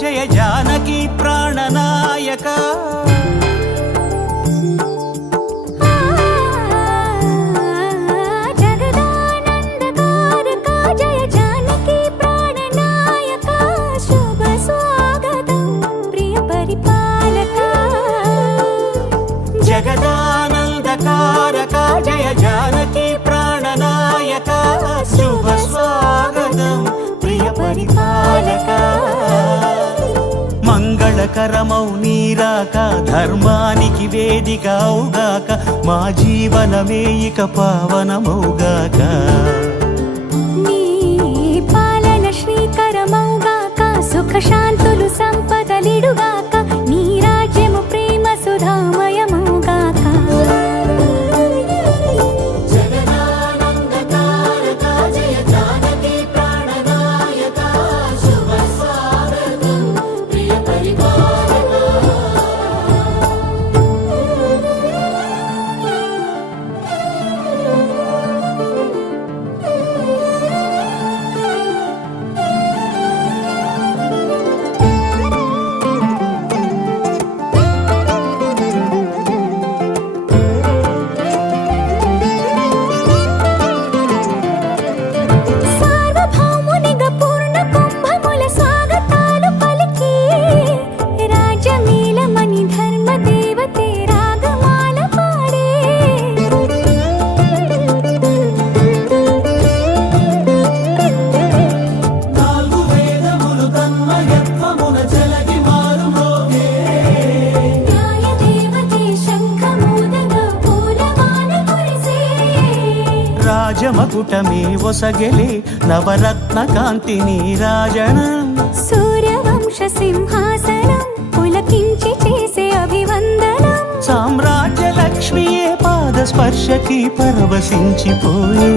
జయ జానకి ప్రాణనాయక జగదానందకారక జయ జానకి ప్రాణనాయక శుభ స్వాగతం ప్రియ పరిపాలక జగదానందకారక జయ జానకి ప్రాణనాయక శుభ స్వాగతం ప్రియ పరిపాలక మంగళకరమౌ నీరాక ధర్మానికి వేదిక అవుగాక మా జీవనమే ఇక పావనమౌగాక నీ పాలన శ్రీకరమౌగాక సుఖ శాంతులు సంపదలిడుగాక నీ రాజ్యము ప్రేమ సుధామయమౌగాక రాజమకుటమే ఒసగెలే నవరత్న కాంతి నీరాజనం సూర్యవంశ సింహాసనం పులకించి చేసే అభివందనం సామ్రాజ్య లక్ష్మియే పాద స్పర్శకి పరవశించిపోయే